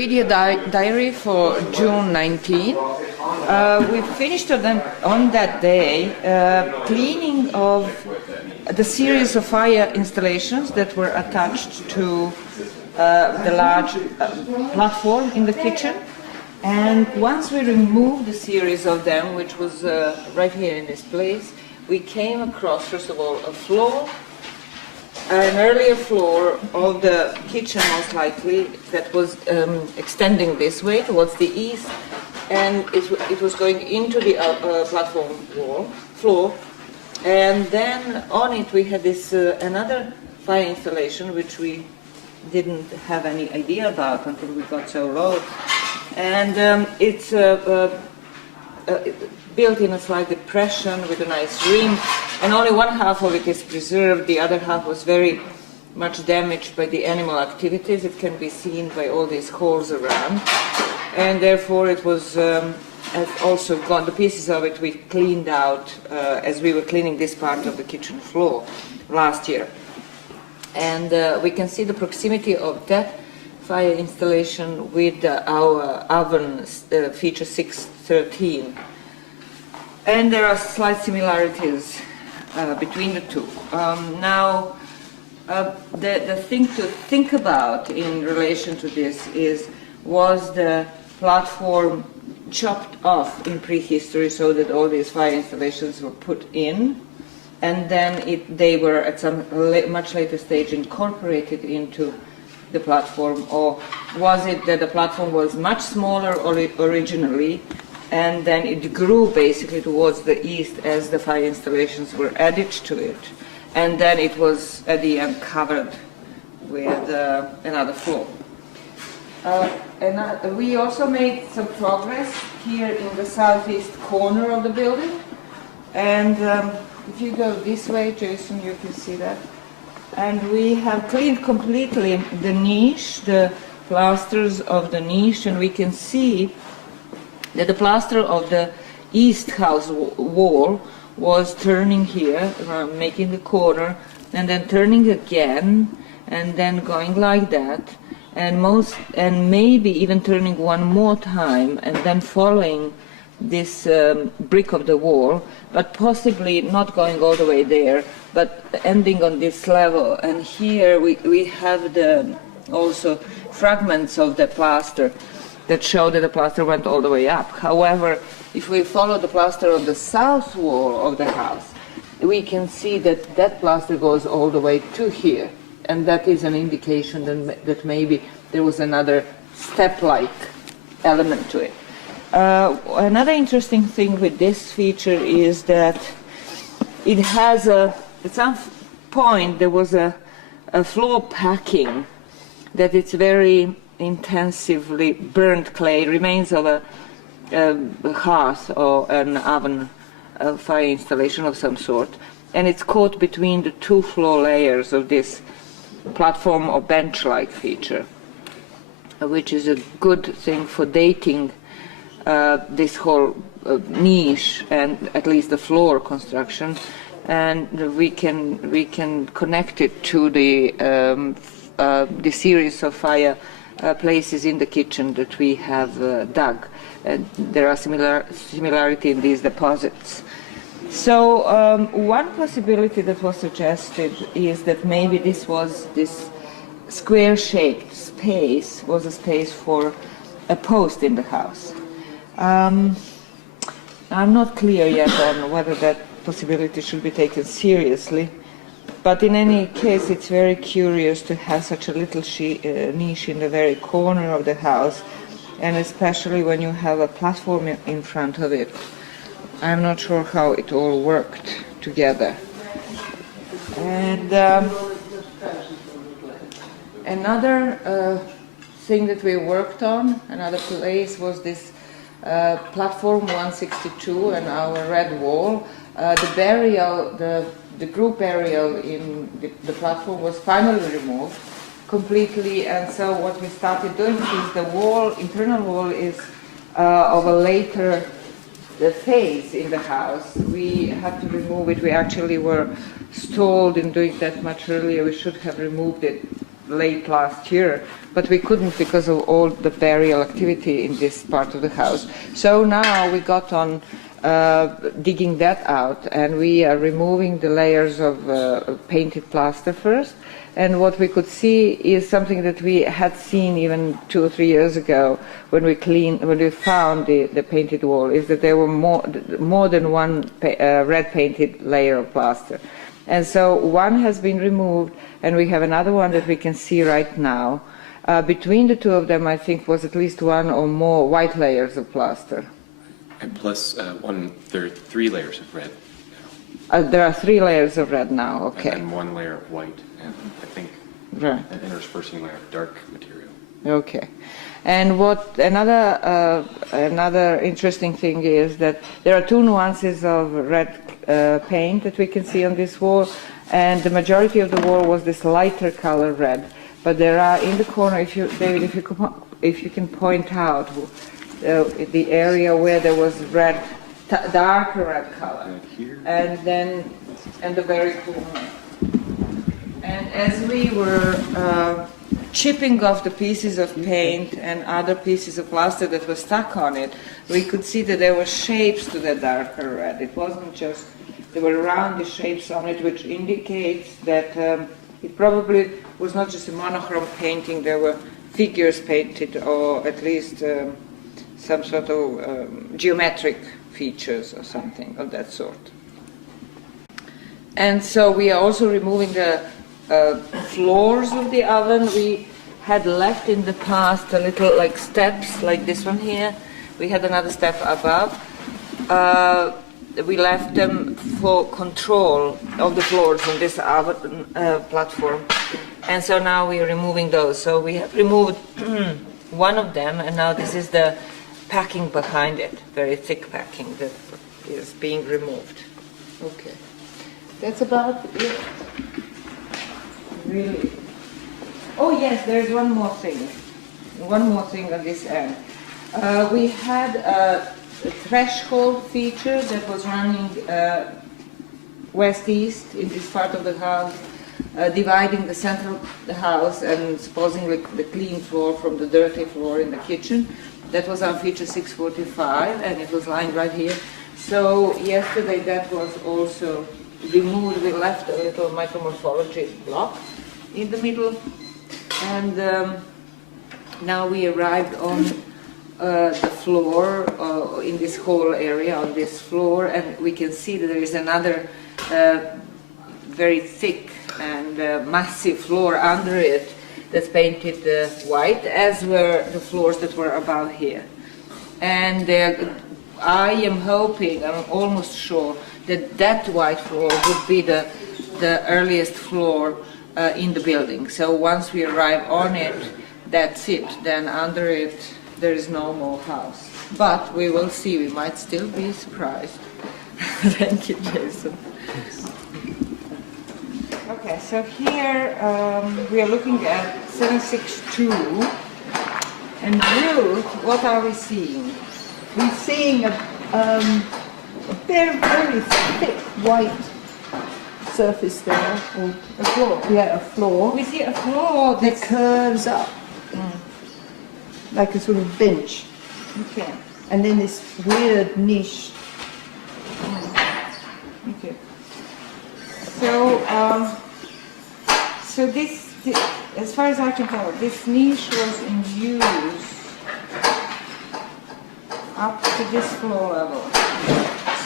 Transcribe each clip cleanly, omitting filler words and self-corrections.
video diary for June 19. We finished on that day cleaning of the series of fire installations that were attached to the large platform in the kitchen. And once we removed the series of them, which was right here in this place, we came across, first of all, a floor, an earlier floor of the kitchen, most likely, that was extending this way towards the east, and it was going into the platform floor, and then on it we had this another fire installation which we didn't have any idea about until we got so low, and it's built in a slight depression with a nice rim, and only one half of it is preserved. The other half was very much damaged by the animal activities. It can be seen by all these holes around, and therefore it was also gone. The pieces of it we cleaned out as we were cleaning this part of the kitchen floor last year, and we can see the proximity of that fire installation with our oven feature 613. And there are slight similarities between the two. Now, the thing to think about in relation to this was the platform chopped off in prehistory so that all these fire installations were put in, and then they were at some much later stage incorporated into the platform, or was it that the platform was much smaller originally, and then it grew basically towards the east as the fire installations were added to it, and then it was at the end covered with another floor. And we also made some progress here in the southeast corner of the building, and if you go this way, Jason, you can see that. And we have cleaned completely the niche, the plasters of the niche, and we can see that the plaster of the east house wall was turning here, making the corner, and then turning again, and then going like that, and maybe even turning one more time, and then following this brick of the wall, but possibly not going all the way there, but ending on this level. And here we have also fragments of the plaster that show that the plaster went all the way up. However, if we follow the plaster on the south wall of the house, we can see that that plaster goes all the way to here, and that is an indication that maybe there was another step-like element to it. Another interesting thing with this feature is that it has at some point there was a floor packing, that it's very intensively burnt clay, remains of a hearth or an oven, fire installation of some sort, and it's caught between the two floor layers of this platform or bench-like feature, which is a good thing for dating this whole niche and at least the floor construction, and we can connect it to the series of fire places in the kitchen that we have dug. There are similarity in these deposits. So one possibility that was suggested is that maybe this square-shaped space was a space for a post in the house. I'm not clear yet on whether that possibility should be taken seriously, but in any case it's very curious to have such a little niche in the very corner of the house, and especially when you have a platform in front of it. I'm not sure how it all worked together. And another thing that we worked on, another place, was this platform 162 and our red wall. The group burial in the platform was finally removed completely, and so what we started doing is the internal wall is of a later phase in the house. We had to remove it. We actually were stalled in doing that much earlier. We should have removed it late last year, but we couldn't because of all the burial activity in this part of the house. So now we got on digging that out, and we are removing the layers of painted plaster first. And what we could see is something that we had seen even 2 or 3 years ago when we found the painted wall, is that there were more than one red painted layer of plaster. And so one has been removed, and we have another one that we can see right now. Between the two of them, I think, was at least one or more white layers of plaster. And plus there are 3 layers of red now. There are 3 layers of red now, okay. And then 1 layer of white, and I think right. an interspersing layer of dark material. Okay. And what another interesting thing is that there are 2 nuances of red paint that we can see on this wall, and the majority of the wall was this lighter color red. But there are in the corner, David, if you can point out the area where there was red, darker red color, and then the very corner. And as we were chipping off the pieces of paint and other pieces of plaster that were stuck on it, we could see that there were shapes to the darker red. It wasn't just, there were round shapes on it, which indicates that it probably was not just a monochrome painting. There were figures painted, or at least some sort of geometric features or something of that sort. And so we are also removing the floors of the oven. We had left in the past a little like steps like this one here. We had another step above. We left them for control of the floors on this oven platform. And so now we are removing those. So we have removed one of them, and now this is the packing behind it, very thick packing that is being removed. Okay. That's about it. Really. Oh yes, there's one more thing. One more thing on this end. We had a threshold feature that was running west-east in this part of the house, dividing the center of the house and supposedly the clean floor from the dirty floor in the kitchen. That was our feature 645, and it was lying right here. So yesterday that was also removed. We left a little micromorphology block in the middle, and now we arrived on the floor, in this whole area on this floor, and we can see that there is another very thick and massive floor under it that's painted white, as were the floors that were above here. And I am hoping, I'm almost sure, that that white floor would be the earliest floor in the building. So once we arrive on it, that's it. Then under it, there is no more house. But we will see. We might still be surprised. Thank you, Jason. Okay, so here we are looking at 762. And Ruth, what are we seeing? We're seeing a very, very thick white surface there, or A floor. yeah, a floor We see a floor that that's... curves up like a sort of bench, Okay. and then this weird niche. Okay. So, so this, as far as I can tell, this niche was in use up to this floor level.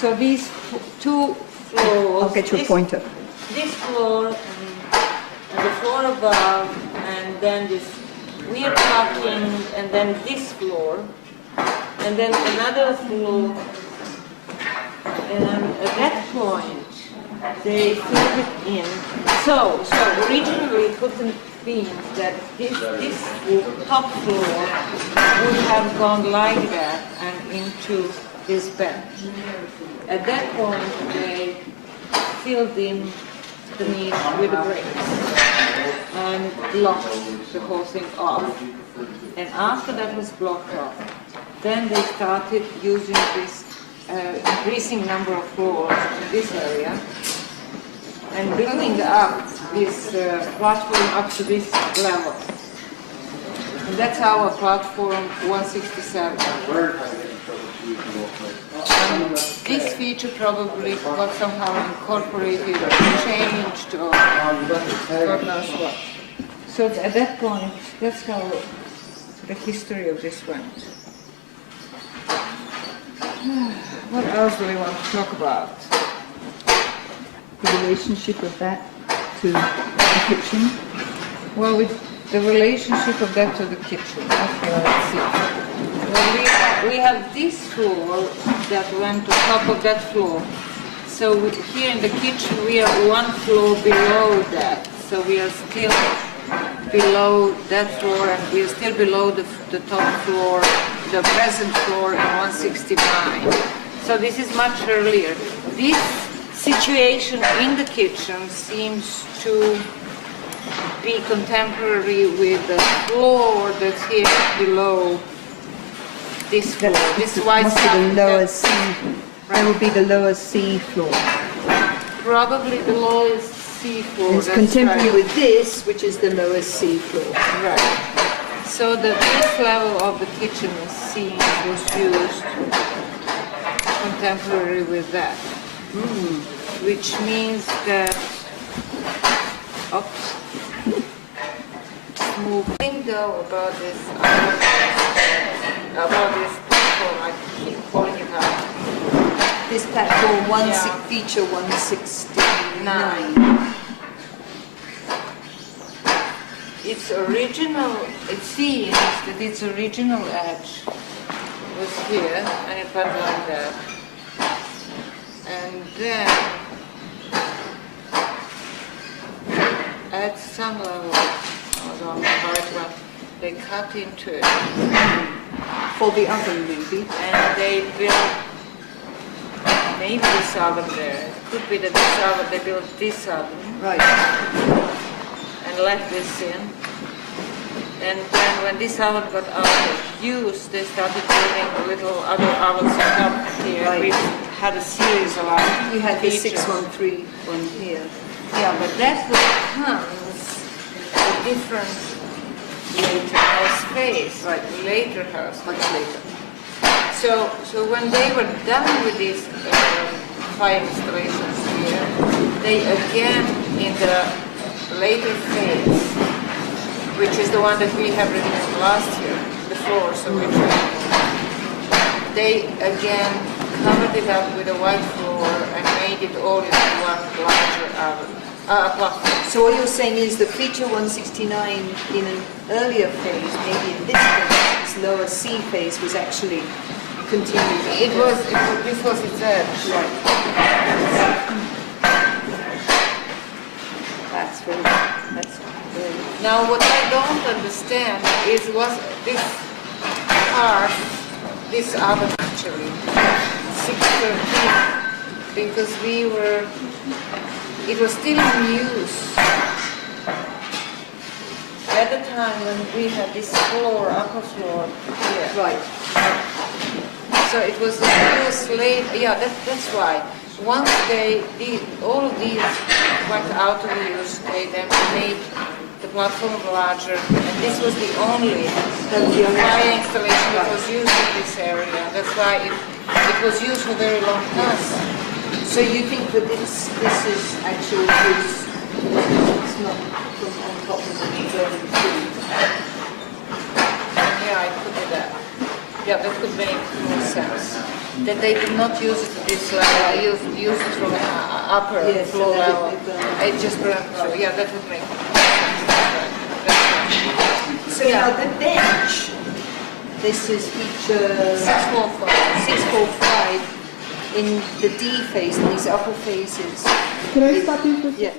So these 2 floors. I'll get you a pointer. This floor and the floor above, and then this weird parking, and then this floor, and then another floor. And at that point, they filled it in. So originally it couldn't be that this top floor would have gone like that and into this bench. At that point, they filled in the niche with the bricks and blocked the whole thing off. And after that was blocked off, then they started using this increasing number of floors in this area and building up platform up to this level. And that's our platform 167. And this feature probably got somehow incorporated or changed or God knows what. So at that point, that's how the history of this went. What else do we want to talk about? The relationship of that to the kitchen. Well, with the relationship of that to the kitchen. Okay, let's see. Well, we have this floor that went to top of that floor. So here in the kitchen we are one floor below that. So we are still below that floor and we are still below the top floor, the present floor in 169. So this is much earlier. This situation in the kitchen seems to be contemporary with the floor that's here below this floor. This white Must be the lower C. That would be the lower C floor. Probably the lowest C floor. It's that's contemporary right. with this, which is the lower C floor. Right. So this level of the kitchen scene was used contemporary with that. Which means that move window about this platform, I keep calling it out. This platform Yeah. feature 169. Its original, it seems that its original edge was here, and it went like that. And then, at some level, although I'm not right one, they cut into it, For the oven, maybe. and they built maybe this oven there. It could be that this oven, they built this oven. Right. And let this in. And then when this oven got out of use, they started building little other ovens on top here. Right. We had a series of our We had the features. 613 one here. Yeah, but that becomes a different later house space, like later house. Much later. So when they were done with these fire installations here, they again in the later phase, which is the one that we have removed last year, the floors of which they again covered it up with a white floor and made it all into one larger oven. Platform. So what you're saying is the feature 169 in an earlier phase, maybe in this phase, this lower C phase, was actually continued. This was its edge. Right. That's very. Now what I don't understand is was this part, this oven actually, 613, because it was still in use at the time when we had this floor, upper floor here. Right. So it was in use late, yeah, that's why. Once all of these went out of use, they then made the platform larger, and this was the only fire installation that was used in this area. That's why it was used for very long time. So you think that this is actual use? It's not from on top of the burning food. Yeah, it could be that. Yeah, that could make more sense. That they did not use it at this level, they used it from an upper Yes, floor so that level. it It just burned through. Yeah, that would make sense. So now the bench, this is feature 645 in the D phase, in these upper phases. Can I stop you for a second? Yeah.